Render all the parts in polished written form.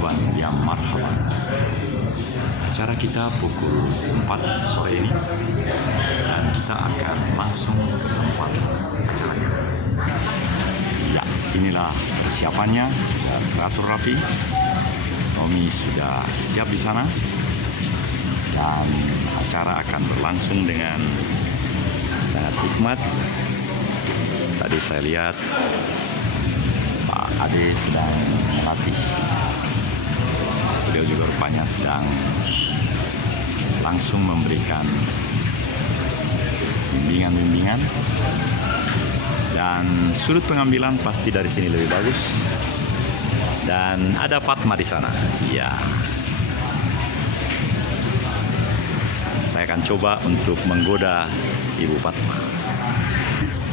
marhaban, ya marhaban. Acara kita pukul 4 sore ini dan kita akan langsung ke tempat acaranya. Ya, inilah siapannya, sudah teratur rapi. Tommy sudah siap di sana dan acara akan berlangsung dengan sangat hikmat. Tadi saya lihat Pak Ade sedang melatih. Beliau juga rupanya sedang langsung memberikan bimbingan-bimbingan, dan sudut pengambilan pasti dari sini lebih bagus. Dan ada Fatma di sana. Ya. Saya akan coba untuk menggoda Ibu Fatma.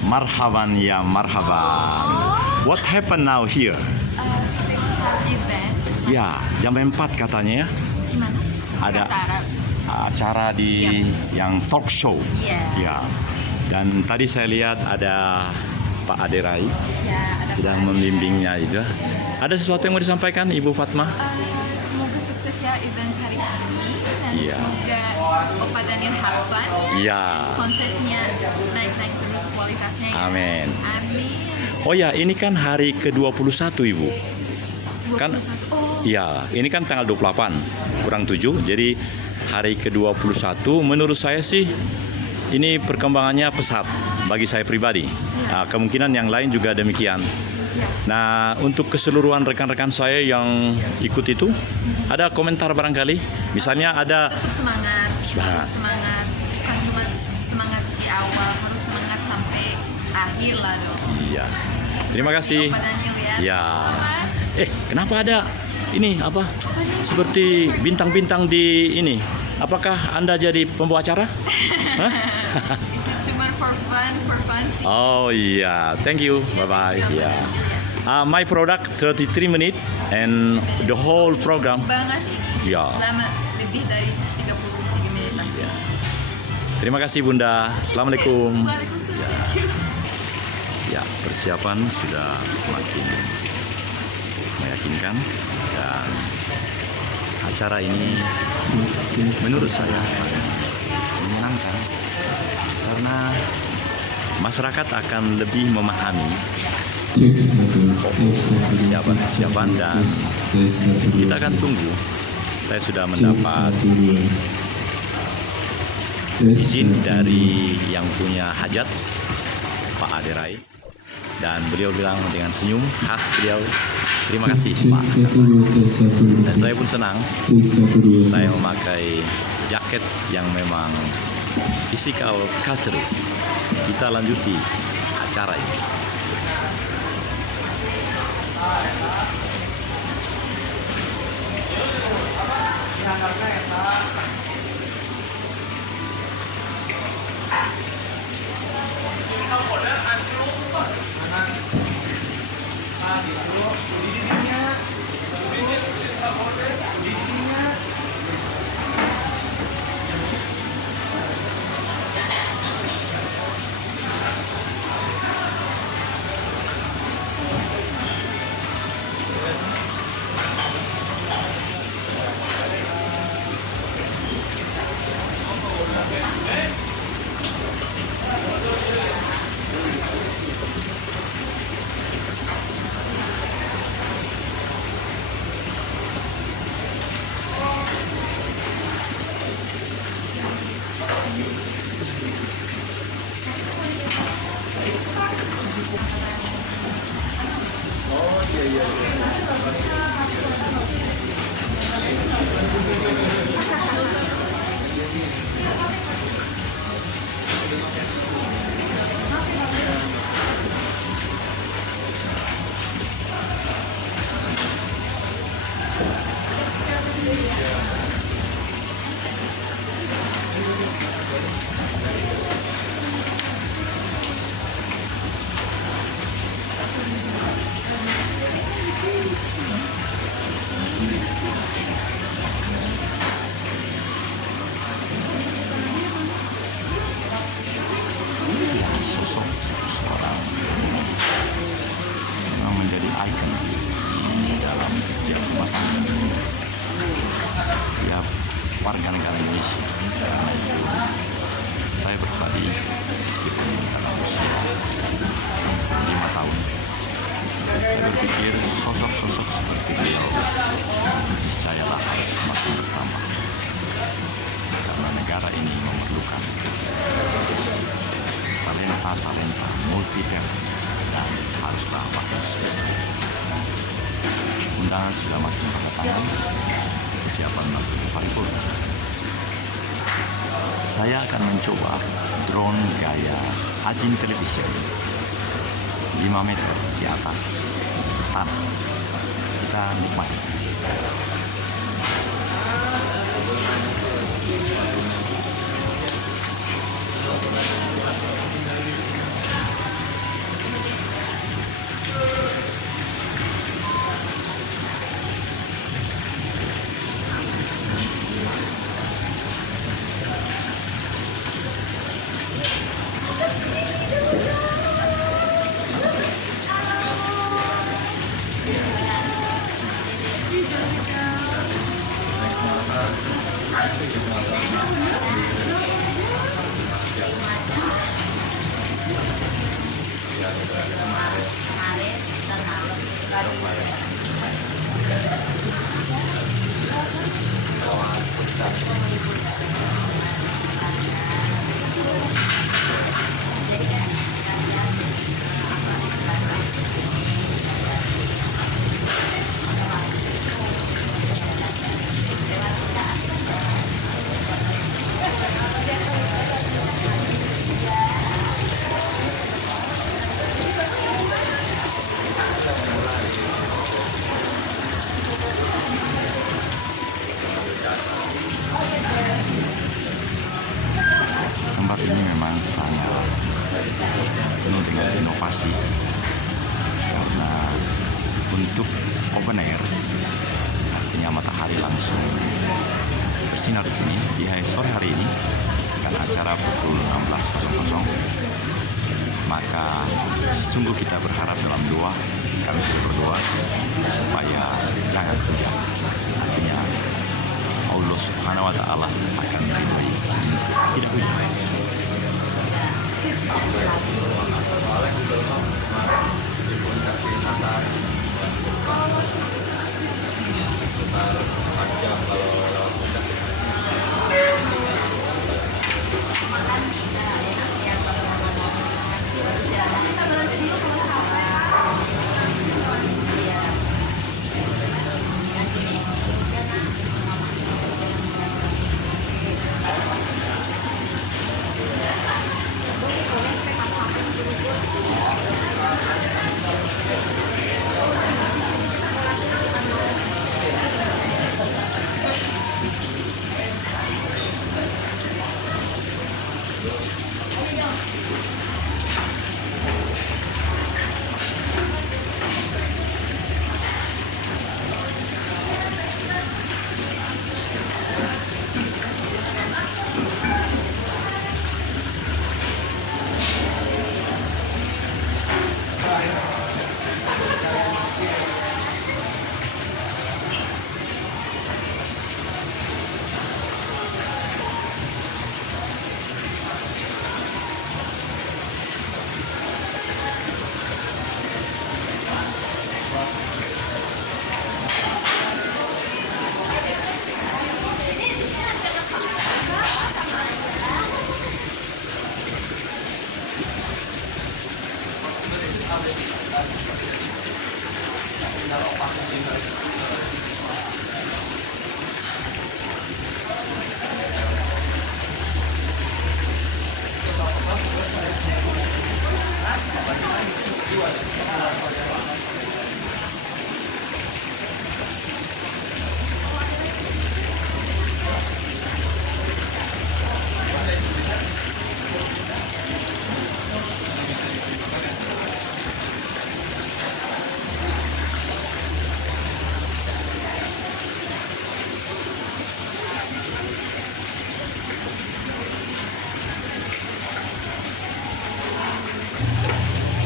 Marhaban, ya marhaban. What happened now here? Event. Ya, jam 4 katanya ya. Gimana? Ada Bahasa Arab. acara di yang talk show. Iya. Ya. Dan tadi saya lihat ada Pak Ade Rai Ya, ada sedang Pak Ade. membimbingnya juga. Ada sesuatu yang mau disampaikan Ibu Fatma? Semoga sukses ya event hari ini dan Iya. semoga Opa Daniel have fun. Ya. Kontennya naik-naik terus kualitasnya ya. Amin. Amin. Oh ya, ini kan hari ke-21 Ibu. 21. Kan- Oh, Ya, ini kan tanggal 28 kurang 7. Jadi hari ke-21 menurut saya sih ini perkembangannya pesat bagi saya pribadi. Nah, kemungkinan yang lain juga demikian. ya. Nah, untuk keseluruhan rekan-rekan saya yang ikut itu, ada komentar barangkali? Misalnya ada Tetap semangat. Semangat. Harus semangat. Bukan cuma semangat di awal, harus semangat sampai akhir lah dong. iya. Terima kasih. Opa Daniel ya. Ya. Selamat. Kenapa ada ini apa? Seperti bintang-bintang di ini. Apakah Anda jadi pembawa acara? Hah? Itu cuma for fun sih. Oh iya, thank you. Bye bye. Ya. My product 33 menit and the whole program. Banget ini. Ya. Lama lebih dari 33 menit pasti. Terima kasih Bunda. Assalamualaikum. Waalaikumsalam. Thank you. Ya, persiapan sudah semakin meyakinkan dan acara ini menurut saya menyenangkan karena masyarakat akan lebih memahami persiapan dan kita akan tunggu. Saya sudah mendapat izin dari yang punya hajat, Pak Ade Rai, dan beliau bilang dengan senyum khas beliau, terima kasih Pak. Dan saya pun senang saya memakai jaket yang memang physical culturist. Kita lanjuti acara ini. Sosok seorang memang menjadi ikon dalam setiap rumah tangga. warga negara Indonesia. Karena itu saya berbagi meskipun dalam usia 5 tahun. Saya berpikir sosok-sosok seperti beliau niscayalah harus semakin bertambah karena negara ini memerlukan talenta multi dan haruslah makin spesifik. Undangan sudah makin berdatangan, kesiapan makin paripurna. Saya akan mencoba drone gaya Ajin Television 5 meter di atas tanah. Kita nikmati. Tempat ini memang sangat penuh dengan inovasi karena untuk open air, artinya matahari langsung bersinar di sini di sore hari ini kan acara pukul 16.00. Maka sungguh kita berharap dalam doa, kami sudah berdoa supaya jangan hujan. Artinya Allah Subhanahu wa Ta'ala akan merindai tidak hujan.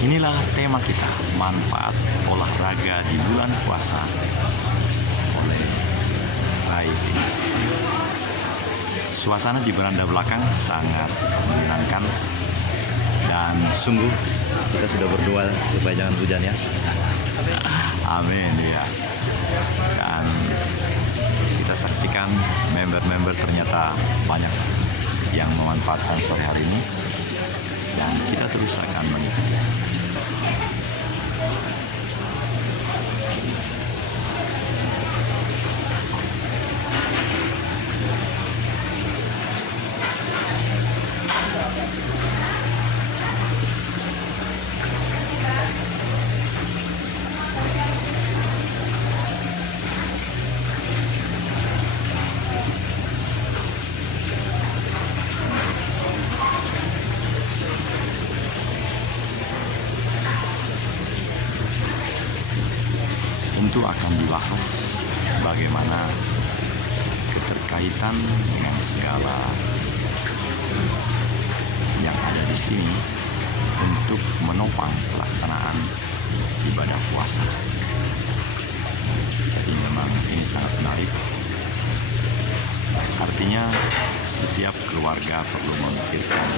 Inilah tema kita, manfaat olahraga di bulan puasa oleh Rai Fitness. Suasana di beranda belakang sangat menyenangkan dan sungguh kita sudah berdoa supaya jangan hujan ya. Amin ya. Dan kita saksikan member-member ternyata banyak yang memanfaatkan sore hari ini dan kita terus akan mengikuti. Tentu akan dibahas bagaimana keterkaitan dengan segala yang ada di sini untuk menopang pelaksanaan ibadah puasa. Jadi memang ini sangat menarik. Artinya setiap keluarga perlu memikirkan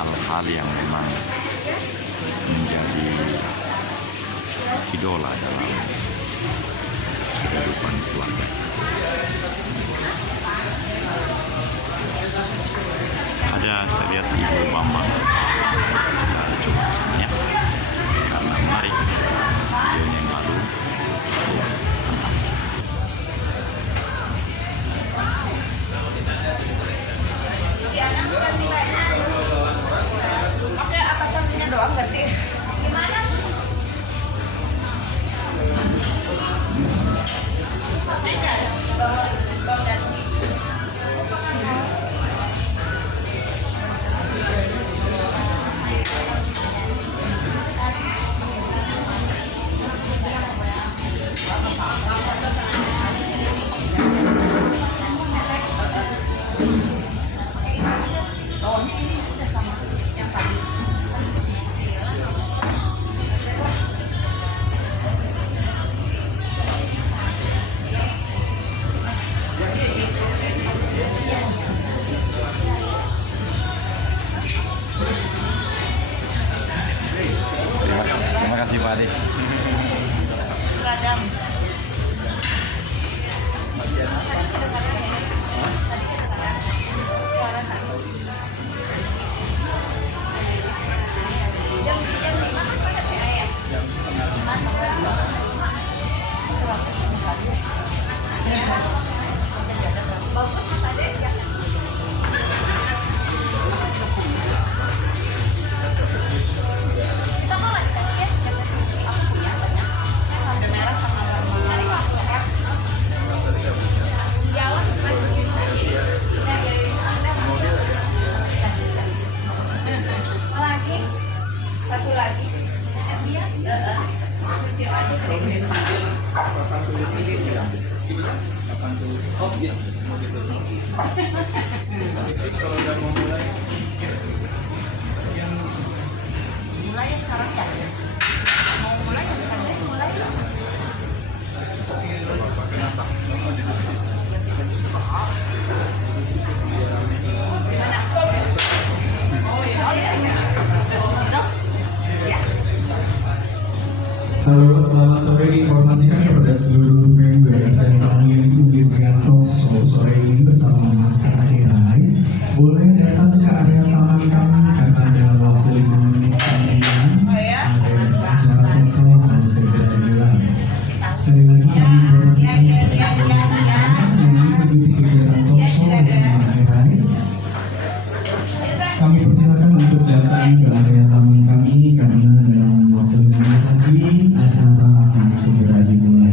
hal-hal yang memang menjadi idola dalam kehidupan keluarga. Ada saya lihat Ibu Bambang, kita coba kesana ya, karena menarik videonya yang lalu. Oke, atasannya doang ganti. Gimana? Terima kasih Pak Ade. Kadang. Mulai ya sekarang ya. Mau mulai ya bisa mulai. Halo, selamat sore. Informasikan kepada seluruh member dan tamu yang diunggah dengan talkshow sore ini bersama Mas Adirai. Boleh datang ke area taman kami karena dalam waktu 5 menit kemudian ada acara talkshow akan segera dimulai. Sekali lagi kami informasikan kepada seluruh member yang ingin mengikuti kegiatan talkshow bersama Adirai. Kami persilakan untuk datang ke area taman kami karena dalam waktu 5 menit lagi acara akan segera dimulai.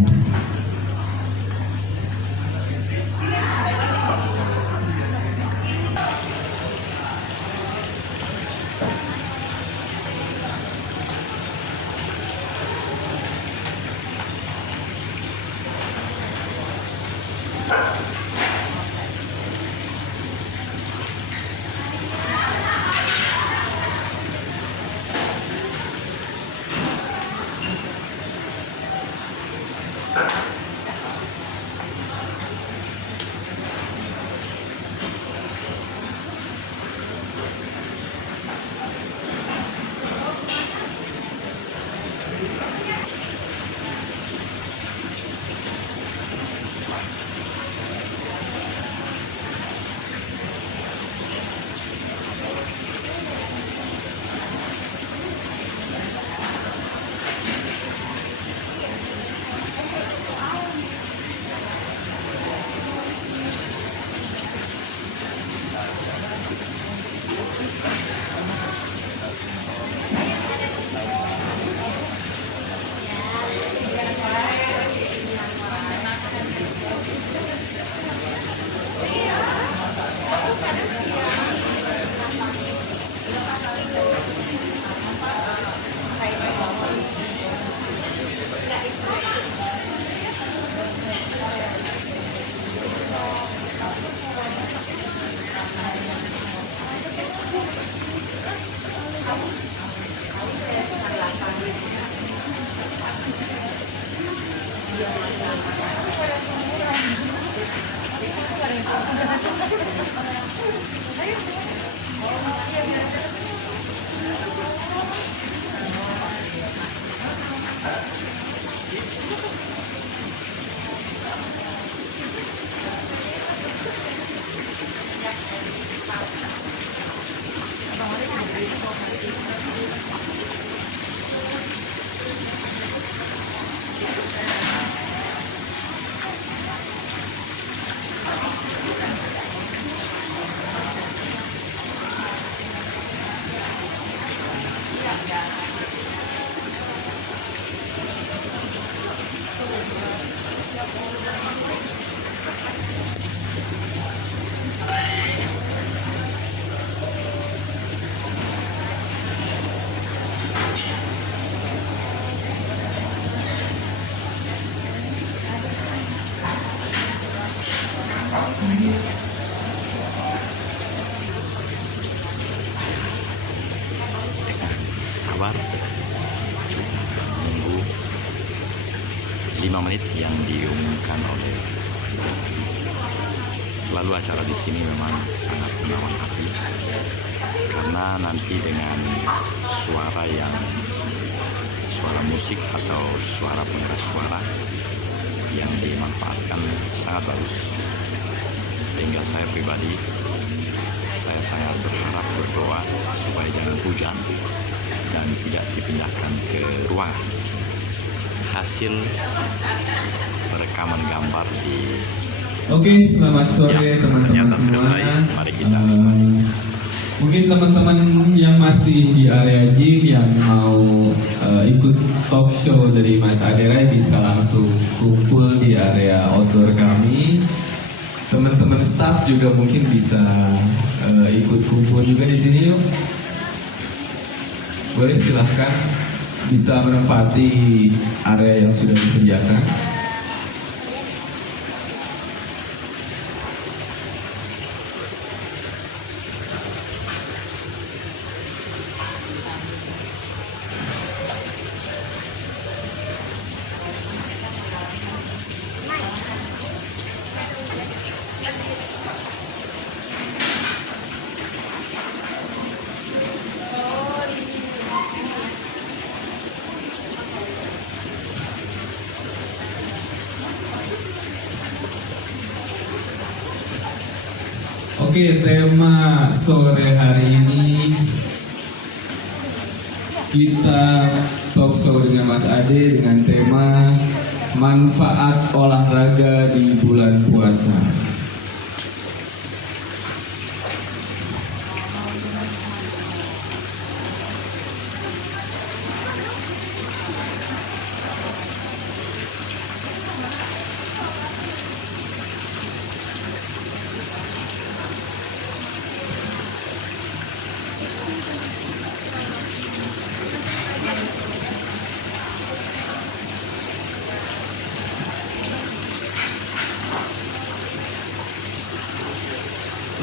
menit yang diumumkan oleh selalu acara di sini memang sangat menawan hati karena nanti dengan suara musik atau suara pengeras suara yang dimanfaatkan sangat bagus, sehingga saya pribadi saya sangat berharap, berdoa supaya jangan hujan dan tidak dipindahkan ke ruangan. Hasil rekaman gambar di Oke, selamat sore teman-teman ternyata sudah semua. mulai. Mari kita nikmati. Mungkin teman-teman yang masih di area gym yang mau ikut talk show dari Mas Aderai bisa langsung kumpul di area outdoor kami. Teman-teman staff juga mungkin bisa ikut kumpul juga di sini yuk. Boleh silahkan, bisa menempati area yang sudah disediakan. Oke, tema sore hari ini kita talk show dengan Mas Ade dengan tema manfaat olahraga di bulan puasa.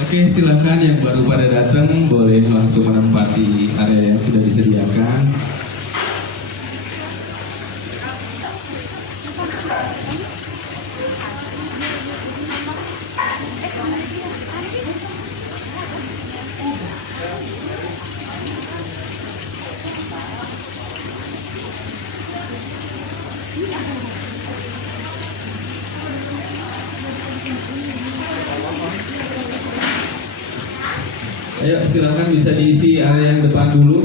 Oke, silahkan yang baru pada datang boleh langsung menempati area yang sudah disediakan. Ayo silahkan bisa diisi area yang depan dulu.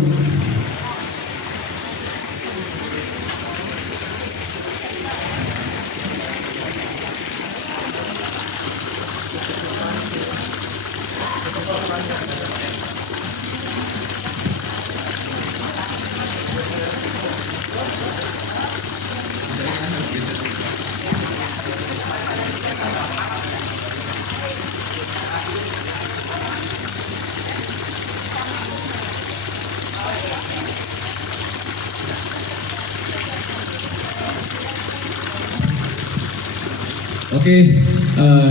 Oke,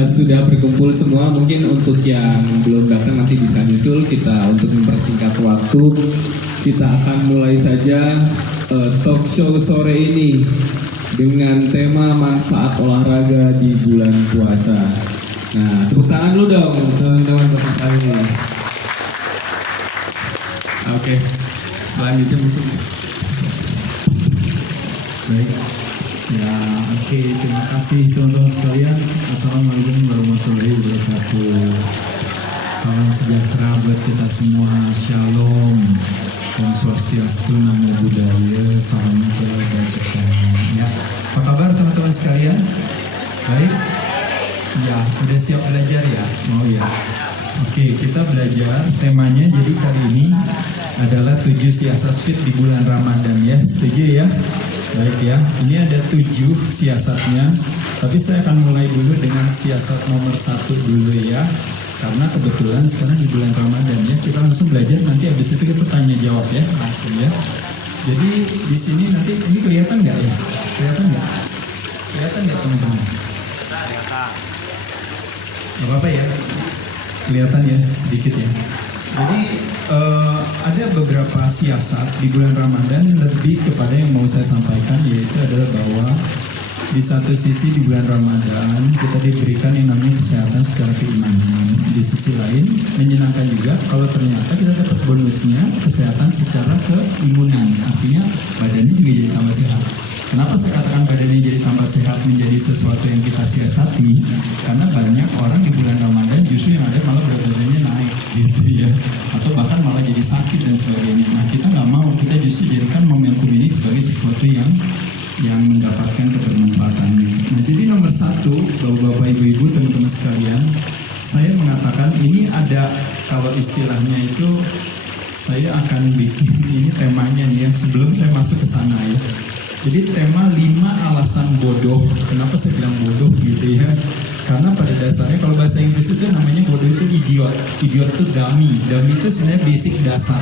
sudah berkumpul semua. Mungkin untuk yang belum datang nanti bisa nyusul. Kita untuk mempersingkat waktu, kita akan mulai saja talk show sore ini dengan tema manfaat olahraga di bulan puasa. Nah, tepuk tangan dulu dong teman-teman peserta. Oke, selanjutnya mungkin. Baik. Ya, oke, terima kasih teman-teman sekalian. Assalamualaikum warahmatullahi wabarakatuh. Salam sejahtera buat kita semua. Shalom. Om Swastiastu, Namo Buddhaya, salam kebajikan. Ya, apa kabar teman-teman sekalian? Baik. Ya, udah siap belajar ya? Mau ya? Oke, kita belajar. Temanya jadi kali ini adalah 7 siasat fit di bulan Ramadan ya. Setuju ya? Baik ya, ini ada 7 siasatnya, tapi saya akan mulai dulu dengan siasat nomor 1 dulu ya, karena kebetulan sekarang di bulan Ramadan ya, kita langsung belajar, nanti habis itu kita tanya jawab ya, langsung ya. Jadi di sini nanti, ini kelihatan nggak ya? Kelihatan nggak? Kelihatan nggak teman-teman? Kelihatan. Nggak apa-apa ya, kelihatan ya, sedikit ya. Jadi ada beberapa siasat di bulan Ramadan lebih kepada yang mau saya sampaikan, yaitu adalah bahwa di satu sisi di bulan Ramadan kita diberikan yang namanya kesehatan secara keimanan. Di sisi lain menyenangkan juga kalau ternyata kita dapat bonusnya kesehatan secara keimunan. Artinya badannya juga jadi tambah sehat. Kenapa saya katakan badannya jadi tambah sehat menjadi sesuatu yang kita siasati? Karena banyak orang di bulan Ramadan justru yang ada malah berat badannya naik gitu ya. Atau bahkan malah jadi sakit dan sebagainya. Nah kita nggak mau, kita justru jadikan momentum ini sebagai sesuatu yang mendapatkan kebermanfaatannya. Nah jadi nomor satu, bapak-bapak, ibu-ibu, teman-teman sekalian, saya mengatakan ini ada, kalau istilahnya itu saya akan bikin ini temanya nih ya, sebelum saya masuk ke sana ya. Jadi tema 5 alasan bodoh. Kenapa saya bilang bodoh gitu ya? Karena pada dasarnya kalau bahasa Inggris itu namanya bodoh itu idiot. Idiot itu dummy. Dummy itu sebenarnya basic dasar.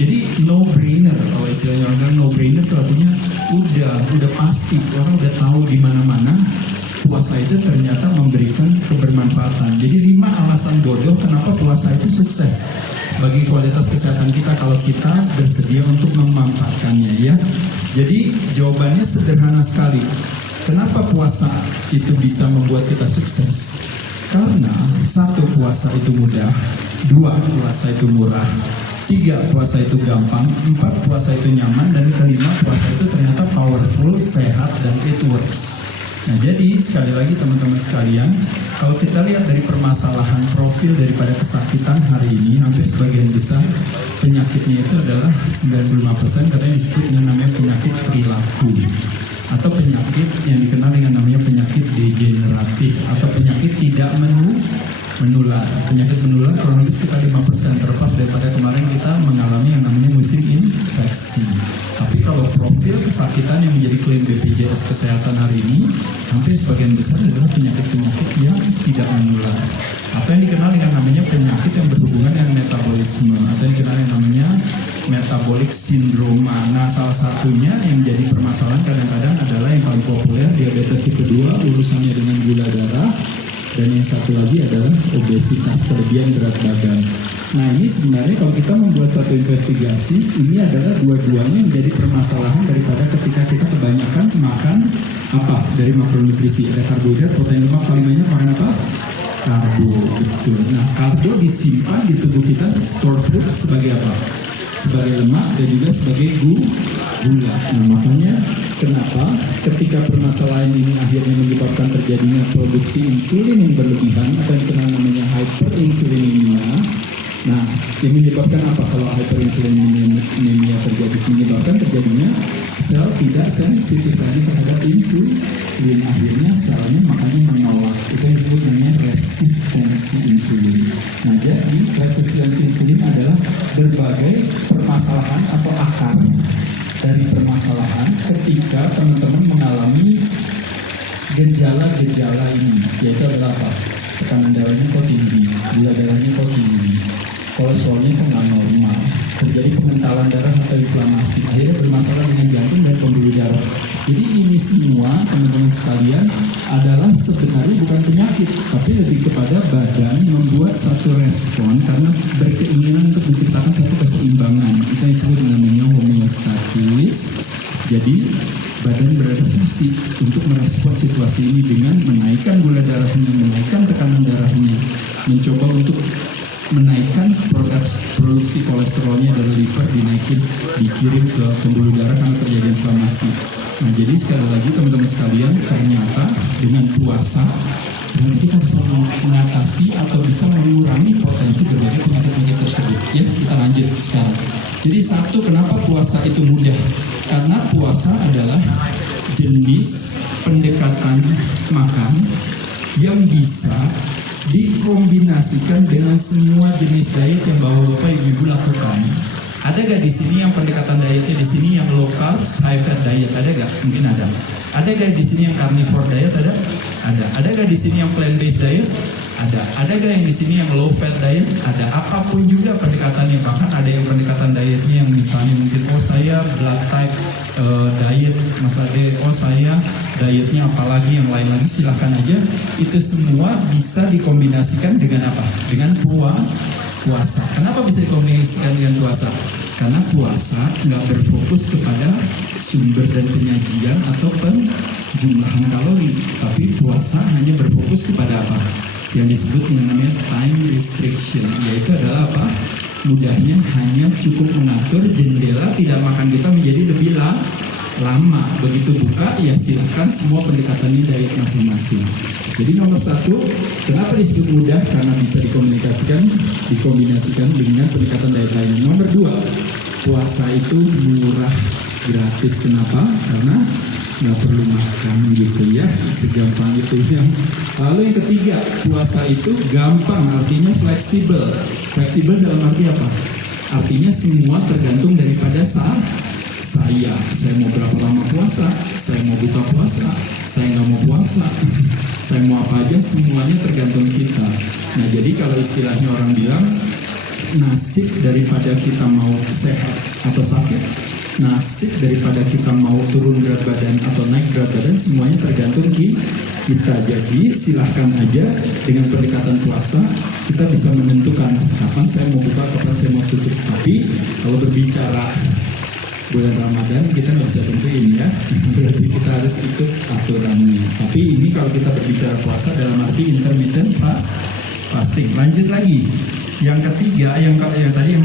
Jadi no brainer, kalau istilahnya orang bilang no brainer itu artinya udah pasti, orang udah tahu di mana-mana puasa itu ternyata memberikan kebermanfaatan. Jadi 5 alasan bodoh kenapa puasa itu sukses bagi kualitas kesehatan kita kalau kita bersedia untuk memanfaatkannya ya. Jadi jawabannya sederhana sekali. Kenapa puasa itu bisa membuat kita sukses? Karena 1, puasa itu mudah, 2, puasa itu murah, 3, puasa itu gampang, 4, puasa itu nyaman, dan 5, puasa itu ternyata powerful, sehat, dan it works. Nah jadi sekali lagi teman-teman sekalian, kalau kita lihat dari permasalahan profil daripada kesakitan hari ini, hampir sebagian besar penyakitnya itu adalah 95% katanya disebut dengan namanya penyakit perilaku, atau penyakit yang dikenal dengan namanya penyakit degeneratif, atau penyakit tidak menular. Penyakit menular kurang lebih sekitar 5% terlepas daripada kemarin kita mengalami yang namanya musim infeksi. Tapi kalau profil kesakitan yang menjadi klaim BPJS Kesehatan hari ini, hampir sebagian besar adalah penyakit-penyakit yang tidak menular, atau yang dikenal dengan namanya penyakit yang berhubungan dengan metabolisme, atau yang dikenal yang namanya metabolic syndrome. Nah salah satunya yang menjadi permasalahan kadang-kadang adalah yang paling populer, diabetes tipe 2, urusannya dengan gula darah, dan yang satu lagi adalah obesitas, kelebihan berat badan. Nah ini sebenarnya kalau kita membuat satu investigasi, ini adalah dua-duanya menjadi permasalahan daripada ketika kita kebanyakan makan apa dari makronutrisi. Ada karbohidrat, protein, lemak, paling banyak makan apa? Karbo, betul. Nah karbo disimpan di tubuh kita, store food sebagai apa? Sebagai lemak dan juga sebagai gula. Nah makanya kenapa ketika permasalahan ini akhirnya menyebabkan terjadinya produksi insulin yang berlebihan atau yang dikenal namanya hyperinsulinemia. Nah, yang menyebabkan apa kalau hyperinsulinemia terjadi? Menyebabkan terjadinya sel tidak sensitif lagi terhadap insulin. Akhirnya selnya makanya menolak. Itu yang disebut namanya resistensi insulin. Nah, jadi resistensi insulin adalah berbagai permasalahan atau akar dari permasalahan ketika teman-teman mengalami gejala-gejala ini, yaitu adalah apa? Tekanan darahnya kok tinggi, gula darahnya kok tinggi, kolesterolnya kok nggak normal, terjadi pengentalan darah atau inflamasi, akhirnya bermasalah dengan jantung dan pembuluh darah. Jadi ini semua teman-teman sekalian adalah sebenarnya bukan penyakit, tapi lebih kepada badan membuat satu respon karena berkeinginan untuk menciptakan satu keseimbangan. Itu yang disebut namanya homeostatis. Jadi badan beradaptasi untuk merespon situasi ini dengan menaikkan gula darahnya, menaikkan tekanan darahnya, mencoba untuk menaikkan produksi kolesterolnya dari liver, dikirim ke pembuluh darah karena terjadi inflamasi. Nah jadi sekali lagi teman-teman sekalian, ternyata dengan puasa kita bisa mengatasi atau bisa mengurangi potensi berbagai penyakit-penyakit tersebut. Ya, kita lanjut sekarang. Jadi 1, kenapa puasa itu mudah? Karena puasa adalah jenis pendekatan makan yang bisa dikombinasikan dengan semua jenis diet yang bapak ibu lakukan. Ada gak di sini yang pendekatan dietnya di sini yang low carbs, high fat diet? Ada gak? Mungkin ada. Ada gak di sini yang carnivore diet? Ada. Ada gak di sini yang plant based diet? Ada gak yang di sini yang low fat diet? Ada. Apapun juga pendekatannya, bahkan ada yang pendekatan dietnya yang misalnya mungkin saya blood type diet, Mas Ade, saya dietnya apalagi yang lain lagi, silahkan aja. Itu semua bisa dikombinasikan dengan apa? Dengan puasa. Kenapa bisa dikombinasikan dengan puasa? Karena puasa nggak berfokus kepada sumber dan penyajian atau penjumlahan kalori, tapi puasa hanya berfokus kepada apa? Yang disebut dengan namanya time restriction, yaitu adalah apa? Mudahnya hanya cukup mengatur jendela tidak makan kita menjadi lebih lama. Begitu buka, ya silahkan semua pendekatannya diet masing-masing. Jadi nomor satu, kenapa disebut mudah? Karena bisa dikombinasikan dengan pendekatan diet lain. Nomor dua, puasa itu murah, gratis. Kenapa? Karena nggak perlu makan gitu ya, segampang itu ya. Lalu yang ketiga, puasa itu gampang, artinya fleksibel. Fleksibel dalam arti apa? Artinya semua tergantung daripada saya mau berapa lama puasa, saya mau buka puasa, saya nggak mau puasa, saya mau apa aja, semuanya tergantung kita. Nah jadi kalau istilahnya orang bilang, nasib daripada kita mau sehat atau sakit, nasib daripada kita mau turun berat badan atau naik berat badan, semuanya tergantung kita. Jadi silahkan aja dengan pendekatan puasa kita bisa menentukan kapan saya mau buka, kapan saya mau tutup. Tapi kalau berbicara bulan Ramadan kita nggak bisa tentuin ya, berarti kita harus ikut aturannya. Tapi ini kalau kita berbicara puasa dalam arti intermittent fasting. Lanjut lagi, yang ketiga, yang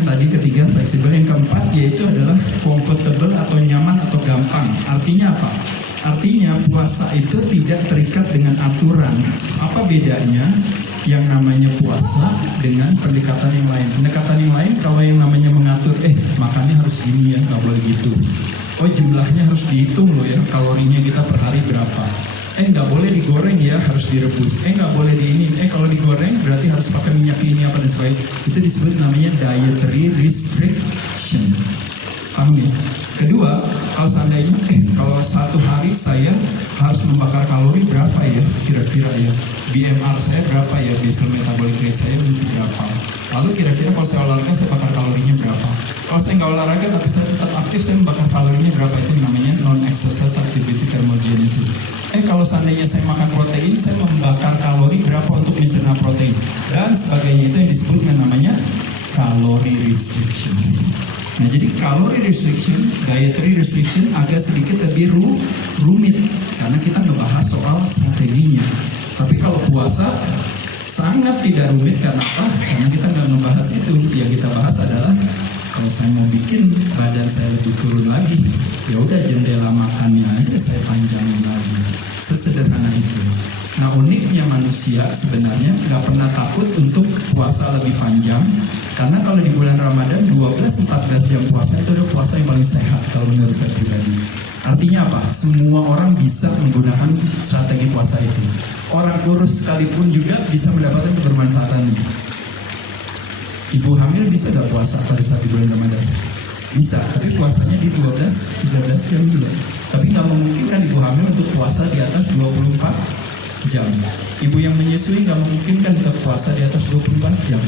tadi ketiga fleksibel, yang keempat yaitu adalah comfortable atau nyaman atau gampang. Artinya apa? Artinya puasa itu tidak terikat dengan aturan. Apa bedanya yang namanya puasa dengan pendekatan yang lain? Pendekatan yang lain kalau yang namanya mengatur, makannya harus gini ya, nggak boleh gitu. Oh jumlahnya harus dihitung loh ya, kalorinya kita per hari berapa. Nggak boleh digoreng ya, harus direbus. Nggak boleh kalau digoreng berarti harus pakai minyak ini apa dan sebagainya. Itu disebut namanya dietary restriction. Paham ya? Kedua, kalau seandainya kalau satu hari saya harus membakar kalori berapa ya kira-kira ya, BMR saya berapa ya, basal metabolic rate saya mesti berapa, lalu kira-kira kalau saya olahraga saya bakar kalorinya berapa, kalau saya nggak olahraga tapi saya tetap aktif saya membakar kalorinya berapa. Itu namanya non-exercise activity thermogenesis. Kalau seandainya saya makan protein, saya membakar kalori berapa untuk mencerna protein dan sebagainya. Itu yang disebut dengan namanya calorie restriction. Nah jadi calorie restriction, dietary restriction agak sedikit lebih rumit karena kita ngebahas soal strateginya. Tapi kalau puasa sangat tidak rumit, karena apa? Karena kita nggak ngebahas itu. Yang kita bahas adalah kalau saya mau bikin badan saya lebih turun lagi, ya udah jendela makannya aja saya panjangin lagi. Sesederhana itu. Nah uniknya manusia sebenarnya nggak pernah takut untuk puasa lebih panjang, karena kalau di bulan Ramadan 12-14 jam puasa itu adalah puasa yang paling sehat kalau menurut saya pribadi. Artinya apa? Semua orang bisa menggunakan strategi puasa itu. Orang kurus sekalipun juga bisa mendapatkan kebermanfaatan. Ibu hamil bisa nggak puasa pada saat di bulan Ramadan? Bisa, tapi puasanya di 12-13 jam juga. Tapi nggak memungkinkan ibu hamil untuk puasa di atas 24 jam. Ibu yang menyusui nggak memungkinkan untuk puasa di atas 24 jam.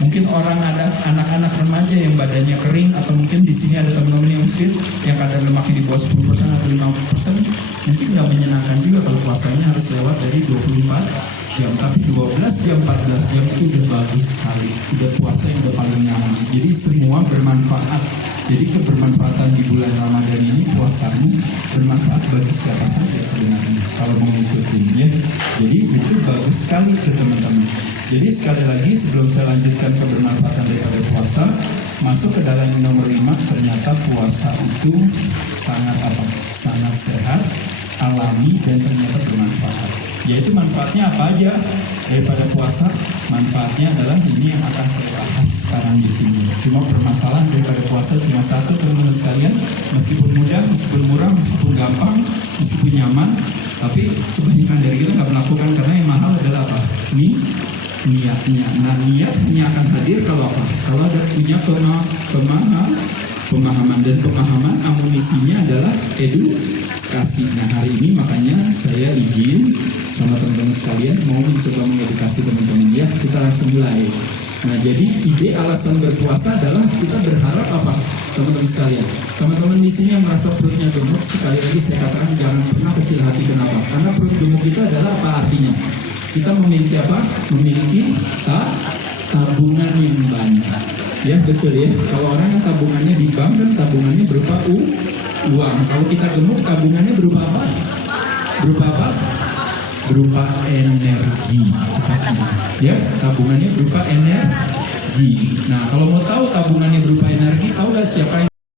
Mungkin orang ada anak-anak remaja yang badannya kering, atau mungkin di sini ada teman-teman yang fit, yang kadar lemaknya di bawah 10% atau 50%, mungkin nggak menyenangkan juga kalau puasanya harus lewat dari 24 jam. Tapi 12 jam, 14 jam itu udah bagus sekali, udah puasa yang udah paling nyaman. Jadi semua bermanfaat. Jadi kebermanfaatan di bulan Ramadan ini, puasamu bermanfaat bagi siapa saja sebenarnya kalau mau ngikutin ya. Jadi itu bagus sekali ke teman-teman. Jadi sekali lagi sebelum saya lanjutkan kebermanfaatan daripada puasa, masuk ke dalam nomor 5, ternyata puasa itu sangat sehat, alami, dan ternyata bermanfaat. Yaitu manfaatnya apa aja daripada puasa? Manfaatnya adalah ini yang akan saya bahas sekarang di sini. Cuma permasalahan daripada puasa cuma satu, teman-teman sekalian, meskipun mudah, meskipun murah, meskipun gampang, meskipun nyaman, tapi kebanyakan dari kita nggak melakukan karena yang mahal adalah apa? Niatnya. Nah niat hanya akan hadir kalau apa? Kalau ada punya pemahaman, dan pemahaman amunisinya adalah edukasi. Nah hari ini makanya saya izin sama teman-teman sekalian mau mencoba mengedukasi teman-teman ya. Kita langsung mulai. Nah jadi ide alasan berpuasa adalah kita berharap apa teman-teman sekalian? Teman-teman di sini yang merasa perutnya gemuk, sekali lagi saya katakan jangan pernah kecil hati. Kenapa? Karena perut gemuk kita adalah apa artinya? Kita memiliki apa? Memiliki tabungan yang banyak. Ya betul ya. Kalau orang yang tabungannya di bank kan tabungannya berupa uang. Kalau kita gemuk tabungannya berupa apa? Berupa apa? Berupa energi. Ya, tabungannya berupa energi. Nah, kalau mau tahu tabungannya berupa energi, tahu nggak siapa yang